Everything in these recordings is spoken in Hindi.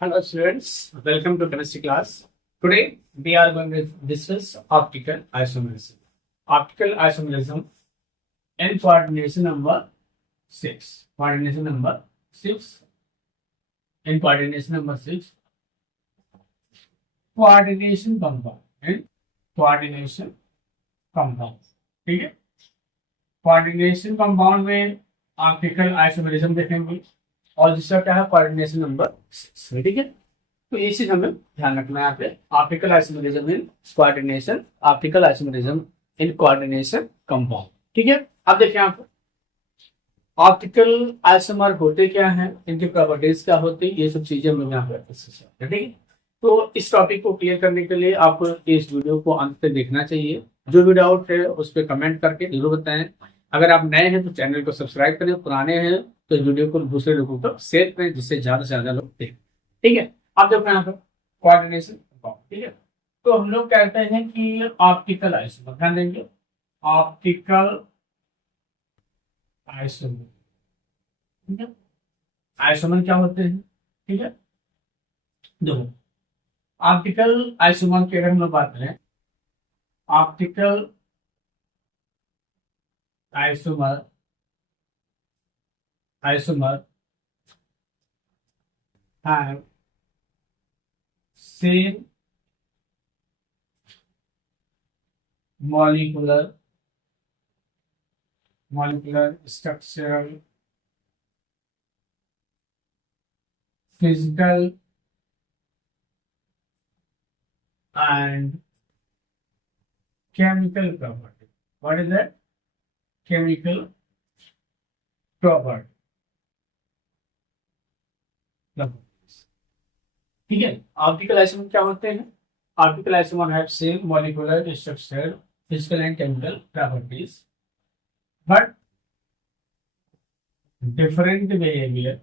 Hello students, welcome to chemistry class. Today we are going to discuss optical isomerism. Optical isomerism and coordination number 6. Coordination number 6. In coordination number 6, coordination compound and coordination compound. ठीक है, कोऑर्डिनेशन कंपाउंड में ऑप्टिकल आइसोमेरिज्म देखेंगे और दूसरा क्या है कोऑर्डिनेशन नंबर 6. ठीक है, तो ये चीज हमें ध्यान रखना है यहाँ पे. Optical isomerism in coordination, optical isomerism in coordination compound. ठीक है, अब देखिए यहाँ पे ऑप्टिकल आइसोमर होते क्या हैं, इनकी प्रॉपर्टीज क्या होती है, ये सब चीजें हम लोग यहाँ पे डिस्कस करते हैं. ठीक है, तो इस टॉपिक को क्लियर करने के लिए आपको इस वीडियो को अंत तक देखना चाहिए. जो भी डाउट है उस पर कमेंट करके जरूर बताएं. अगर आप नए हैं तो चैनल को सब्सक्राइब करें, पुराने हैं तो इस वीडियो को दूसरे लोगों तक शेयर करें जिससे ज्यादा से ज्यादा लोग देखें. ठीक है, आप देखो यहाँ पर कोऑर्डिनेशन कंपाउंड. ठीक है, तो हम लोग कहते हैं कि ऑप्टिकल आइसोमर, ध्यान देंगे ऑप्टिकल आइसोमर. ठीक है, आइसोमर क्या होते हैं. ठीक है, देखो ऑप्टिकल आइसोमर की अगर हम लोग बात करें, optical isomer have same molecular structural, physical and chemical property. What is that? Chemical property. ठीक है, ऑप्टिकल आइसोमर क्या होते हैं. Optical isomer have same molecular structure, physical and chemical properties but different behaviour.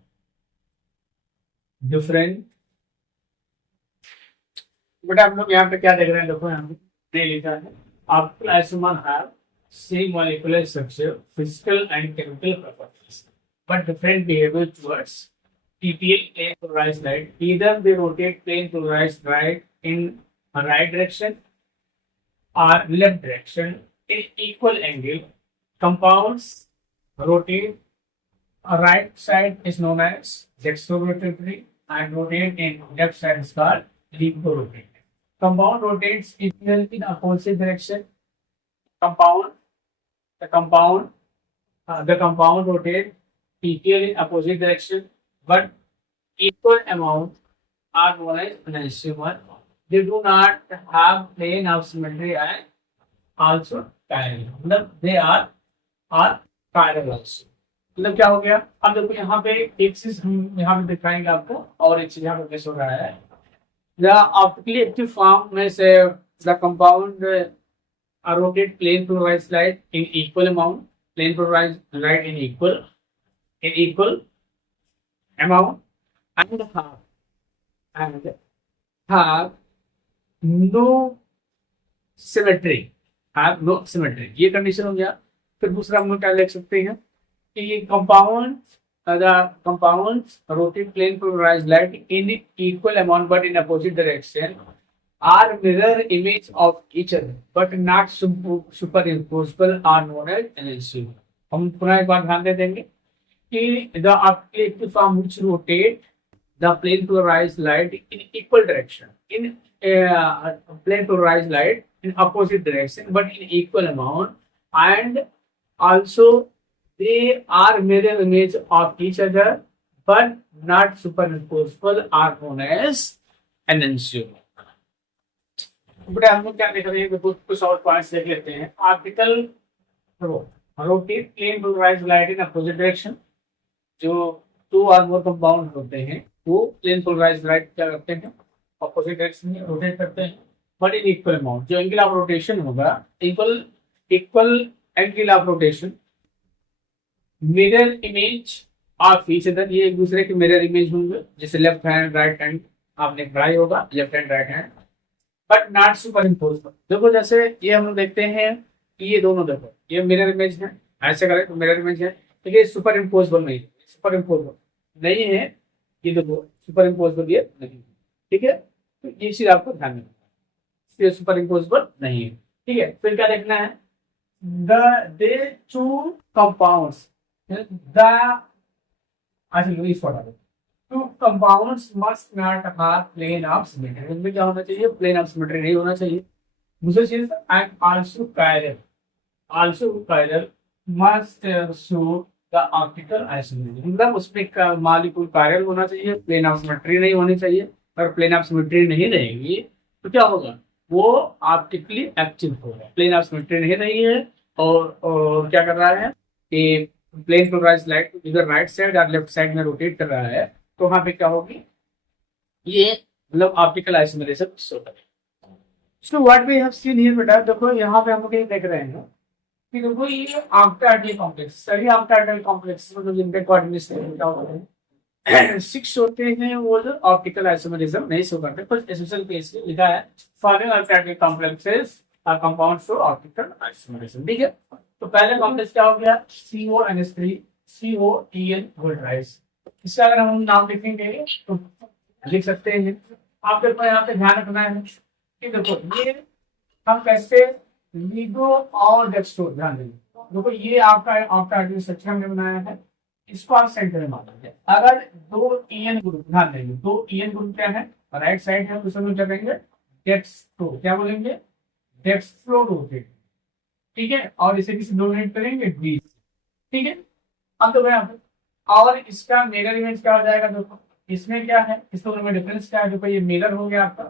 But आप लोग यहाँ पे क्या देख रहे हैं, देखो यहाँ पे लिखा है optical isomer have same molecular structure, physical and chemical properties, but different behavior towards TPL plane polarized light. Either they rotate plane polarized light in a right direction or left direction in equal angle. Compounds rotate. A right side is known as dextrorotatory and rotate in left side is called levorotatory. Compound rotates in opposite direction. The compound rotate TPL in opposite direction, but equal amount are known as enantiomer. They do not have plane of symmetry and also parallel. They are parallel also. मतलब क्या हो गया. अब देखो यहाँ पे एक चीज हम यहाँ पे दिखाएंगे आपको और एक चीज यहाँ पे कैसे हो रहा है. The optically active form में से the compound rotate plane polarized light in equal amount, plane polarized light in equal amount and have no symmetry. ये कंडीशन हो गया. फिर दूसरा हम लोग क्या लिख सकते हैं कि compounds rotate plane polarized light in equal amount but in opposite direction are mirror image of each other but not superimposable are known as enantiomer. हम पुनः एक बार ध्यान दे देंगे कि the optical form which rotate the plane polarized light in equal direction in plane polarized light in opposite direction but in equal amount and also they are mirror image of each other but not superimposable are known as enantiomer. बड़े हम लोग क्या देख रहे हैं, कुछ और पॉइंट्स देख लेते हैं. Optical rotate plane polarized light in opposite direction. जो टू और मोर कंपाउंड होते हैं वो प्लेन पोलराइज्ड लाइट क्या करते हैं, अपोजिट डायरेक्शन में रोटेट करते हैं बट इन इक्वल अमाउंट. जो एंगल ऑफ रोटेशन होगा equal angle of rotation, mirror image of each other. ये एक दूसरे के मिरर इमेज होंगे, जैसे लेफ्ट हैंड राइट हैंड आपने पढ़ाई होगा, left hand right hand but not super imposable. देखो जैसे ये हम लोग देखते हैं कि ये दोनों देखो ये मिरर इमेज है, ऐसे करें तो मिरर इमेज है, तो ये सुपर इम्पोजेबल नहीं है. ये देखो सुपर इम्पोजेबल ये नहीं, ठीक है। तो ये चीज आपको ध्यान रखना है, ये सुपर इम्पोजेबल नहीं है, ठीक है। फिर क्या देखना है, the they two compounds, the actually इस फॉर्म में two compounds must not have plane of symmetry, इनमें क्या होना चाहिए, प्लेन ऑफ सिमेट्री नहीं होना चाहिए। दूसरी चीज and also parallel must show the optical isomerism, मतलब उसमें मॉलिक्यूल पैरेलल होना चाहिए, प्लेन ऑफ सिमेट्री नहीं होनी चाहिए। अगर प्लेन ऑफ सिमेट्री नहीं रहेगी तो क्या होगा, वो ऑप्टिकली एक्टिव होगा। प्लेन ऑफ सिमेट्री नहीं रही है और क्या कर रहा है कि प्लेन पोलराइज्ड लाइट इधर राइट साइड और लेफ्ट साइड में रोटेट कर रहा है, तो वहां पे क्या होगी, ये मतलब ऑप्टिकल आइसोमेरिज्म शो करेगा। So what we have seen here बेटा, देखो यहाँ पे हम लोग ये देख रहे हैं कि देखो ये ऑक्टाहेड्रल कॉम्प्लेक्स, सभी ऑक्टाहेड्रल कॉम्प्लेक्स मतलब जिनके कोऑर्डिनेट्स सिक्स होते हैं, वो जो ऑप्टिकल आइसोमेरिज्म नहीं शो करते। कुछ एसेंशियल केस में लिखा है following octahedral complexes or compound show optical isomerism, ठीक है। तो पहले कॉम्प्लेक्स क्या हो गया, CONH3 COTN वोल्ट्राइज। इसका अगर हम नाम लिखेंगे तो लिख सकते हैं। आपके ऊपर यहाँ पे ध्यान रखना है कि देखो ये हम कैसे लीगो और डेक्स्ट्रो, ध्यान देंगे। देखो ये आपका स्ट्रक्चर हमने बनाया है, इसको आप सेंटर में मान लीजिए। अगर दो EN ग्रुप, ध्यान देंगे दो EN ग्रुप क्या है, राइट साइड है, उसमें क्या कहेंगे, डेक्स्ट्रो, क्या बोलेंगे, डेक्स्ट्रो रोटेट, ठीक है। और इसे किसी डोनेट करेंगे D, ठीक है। अब तो यहाँ पे और इसका मिरर इमेज क्या हो जाएगा, देखो इसमें क्या है, इस दोनों में डिफरेंस क्या है, देखो ये मिरर हो गया आपका,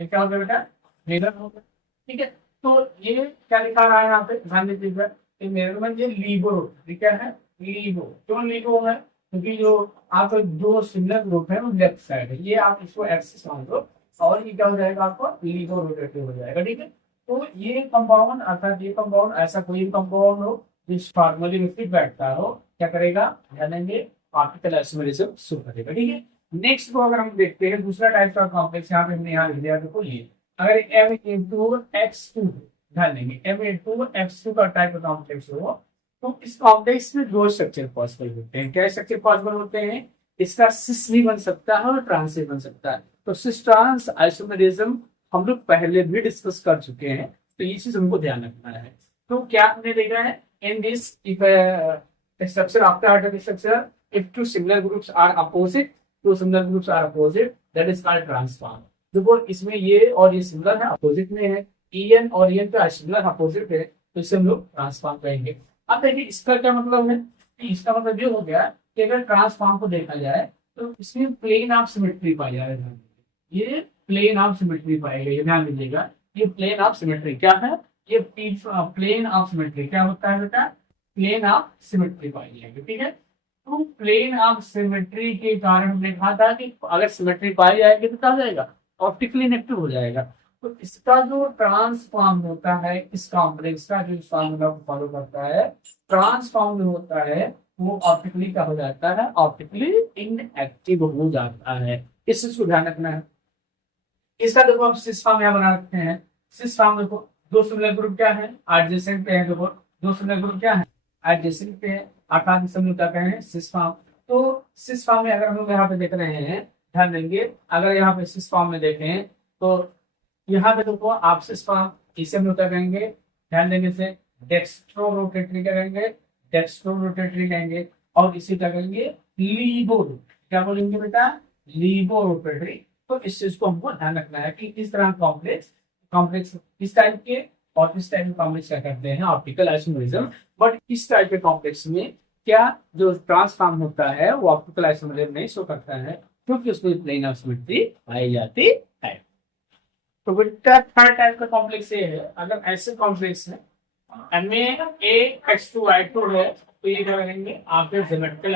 ये क्या हो गया बेटा, मिरर हो गया, ठीक है। तो ये क्या लिखा रहा है यहाँ पे, ध्यान दीजिएगा, ये मिरर में ये लीगो रोटेट, क्या है, लीगो। क्यों लीगो है, क्योंकि जो आपको दो सिमिलर ग्रुप है वो लेफ्ट साइड है, ये आप इसको एक्सिस मान लो और ये क्या हो जाएगा, आपको लीगो रोटेटिव हो जाएगा, ठीक है। तो ये कंपाउंड अर्थात ये कंपाउंड ऐसा कोई कंपाउंड हो जिस फॉर्मली में फिट बैठता हो, क्या करेगा, ध्यान देंगे, ऑप्टिकल आइसोमेरिज्म शो करेगा, ठीक है। नेक्स्ट को अगर हम देखते हैं दूसरा टाइप का कॉम्प्लेक्स, यहाँ पे हमने यहाँ लिख दिया, देखो ये अगर M×X2, ध्यान देंगे M×X2 का टाइप का कॉम्प्लेक्स हो, तो इस कॉम्प्लेक्स में दो स्ट्रक्चर पॉसिबल होते हैं। क्या स्ट्रक्चर पॉसिबल होते हैं, इसका सिस भी बन सकता है और ट्रांस भी बन सकता है। तो सिस ट्रांस आइसोमेरिज्म हम लोग पहले भी डिस्कस कर चुके हैं, तो ये चीज हमको ध्यान रखना है। तो क्या हमने देखा है, in this structure after article structure if two similar groups are opposite, two similar groups are opposite, that is called trans form. देखो इसमें ये और ये सिमिलर है, अपोजिट में है, EN और EN का सिमिलर अपोजिट है, तो इसे हम लोग ट्रांसफॉर्म कहेंगे। अब देखिए इसका क्या मतलब है, इसका मतलब ये हो गया कि अगर ट्रांसफॉर्म को देखा जाए तो इसमें प्लेन ऑफ सिमेट्री पाई जा रही है, ये प्लेन ऑफ सिमेट्री पाएगा, ये ध्यान दीजिएगा, ये प्लेन ऑफ सिमेट्री क्या है, ये प्लेन ऑफ सिमेट्री क्या होता है बेटा, प्लेन ऑफ सिमेट्री पाई जाएगी, ठीक है। तो प्लेन ऑफ सिमेट्री के कारण हमने कहा था कि अगर सिमेट्री पाई जाएगी तो क्या हो जाएगा, ऑप्टिकली इनेक्टिव हो जाएगा। तो इसका जो ट्रांसफॉर्म होता है, इस कॉम्प्लेक्स का जो फॉर्मूला फॉलो करता है, ट्रांसफॉर्म जो होता है वो ऑप्टिकली क्या हो जाता है, ऑप्टिकली इनएक्टिव हो जाता है। इस चीज को ध्यान रखना है। इसका देखो हम सिस फॉर्म यहाँ बना रखते हैं, सिस फॉर्म देखो दो सिमिलर ग्रुप क्या है, एडजेसेंट पे है, देखो दो सिमिलर ग्रुप क्या है, एडजेसेंट पे है, अर्थात इसे हम लोग क्या कहें, सिस फॉर्म। तो सिस फॉर्म में अगर हम लोग यहाँ पे देख रहे हैं, ध्यान देंगे, अगर यहाँ पे सिस फॉर्म में देखें तो यहाँ पे देखो आप सिस फॉर्म इसे हम लोग क्या कहेंगे, ध्यान देंगे से डेक्स्ट्रो रोटेटरी करेंगे, डेक्स्ट्रो रोटेटरी कहेंगे, और इसे क्या कहेंगे, लीबो, क्या बोलेंगे बेटा, लीबो रोटेटरी। तो इस चीज को हमको ध्यान रखना है कि इस तरह कॉम्प्लेक्स इस टाइप के और इस टाइप के कॉम्प्लेक्स क्या करते हैं, ऑप्टिकल आइसोमेरिज्म। बट इस टाइप के कॉम्प्लेक्स में क्या जो ट्रांसफॉर्म होता है वो ऑप्टिकल आइसोमेरिज्म नहीं शो करता है, क्योंकि उसमें प्लेन ऑफ सिमेट्री पाई जाती है। तो बेटा थर्ड टाइप का कॉम्प्लेक्स ये है, अगर ऐसे कॉम्प्लेक्स है MAX2I2 है, तो ये क्या करेंगे, आपके ज्योमेट्रिकल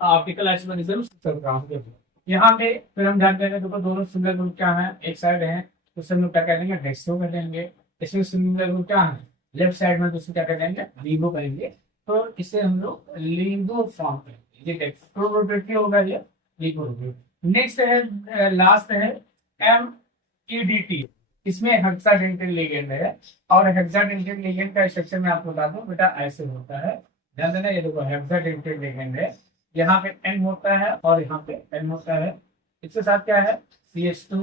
ऑप्टिकल आइसोमेरिज्म चल रहा है। यहाँ पे फिर हम ध्यान देंगे, देखो दोनों सिमिलर ग्रुप क्या है, एक साइड है तो हम लोग क्या करेंगे, डेक्सो कर देंगे। इसमें सिमिलर ग्रुप क्या है, लेफ्ट साइड में, तो उसे क्या करेंगे, लीबो करेंगे। तो इसे हम लोग लीबो फॉर्म करेंगे, ये डेक्सो रोटेटरी होगा, ये लीबो रोटेटरी। नेक्स्ट है, लास्ट है MEDT, इसमें हेक्साडेंटल लिगेंड है, और हेक्साडेंटल लिगेंड का स्ट्रक्चर मैं आपको बता दूं बेटा ऐसे होता है, ध्यान देना, ये देखो हेक्साडेंटल लिगेंड है, यहाँ पे N होता है और यहाँ पे N होता है। इसके साथ क्या है CH2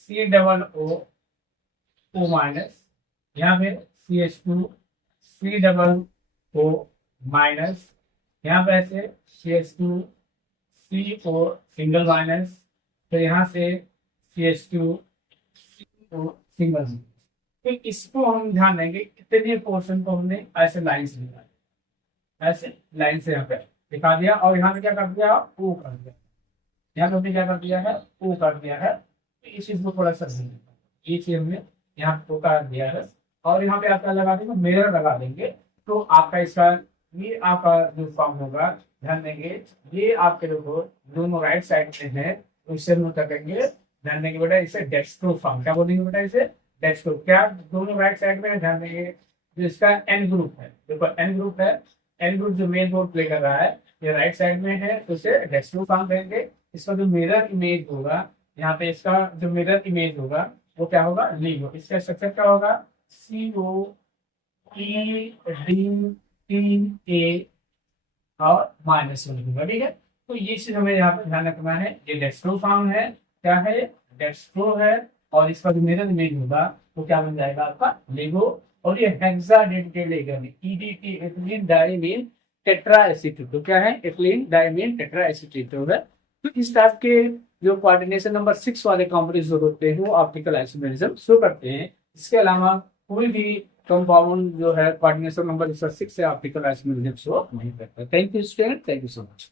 C double O minus, यहाँ पे CH2 C double O minus, यहाँ पे ऐसे CH2 CO सिंगल माइनस, फिर यहाँ से CH2 CO सिंगल। तो इसको हम ध्यान देंगे कितने पोर्शन को हमने ऐसे लाइन से दिखाया, ऐसे लाइन से यहाँ पे दिखा दिया, और यहाँ पे क्या कर दिया O कर दिया, यहाँ पे हमने क्या कर दिया है O कर दिया है। तो इस चीज को थोड़ा सा ये चीज हमने यहाँ पे O कर दिया है, और यहाँ पे आपका लगा देंगे मिरर लगा देंगे। तो आपका इसका ये आपका जो फॉर्म होगा, ध्यान देंगे ये आपके देखो दोनों राइट साइड में है, तो इससे हम करेंगे, ध्यान देंगे बेटा इसे डेस्क्रो फॉर्म, क्या बोलेंगे बेटा इसे डेस्क्रो, क्या दोनों राइट साइड में है, ध्यान देंगे जो इसका एन ग्रुप है, देखो एन ग्रुप है, एन ग्रुप जो मेन रोल प्ले कर रहा है ये राइट साइड में है, तो इसे डेस्क्रो फॉर्म कहेंगे। इसका जो मिरर इमेज होगा, यहाँ पे इसका जो मिरर इमेज होगा वो क्या होगा LIGO, इसका स्ट्रक्चर क्या होगा COEDTA और माइनस होगा, ठीक है। तो ये चीज हमें यहाँ पे ध्यान रखना है, ये डेस्क्रो फॉर्म है, क्या है डेस्क्रो है, और इसका जो मिरर इमेज होगा वो क्या बन जाएगा आपका LIGO, और ये hexadecimal EDT ethylene diamine tetraacetate, तो क्या है इथिलीन डाइमीन टेट्राएसिटेट है। तो इस टाइप के जो कोऑर्डिनेशन नंबर 6 वाले कॉम्पोनेंट्स जो होते हैं वो ऑप्टिकल आइसोमेरिज्म शो करते हैं। इसके अलावा कोई भी कंपाउंड जो है कोऑर्डिनेशन नंबर 6 से ऑप्टिकल आइसोमेरिज्म शो नहीं करता। Thank you student, thank you so much.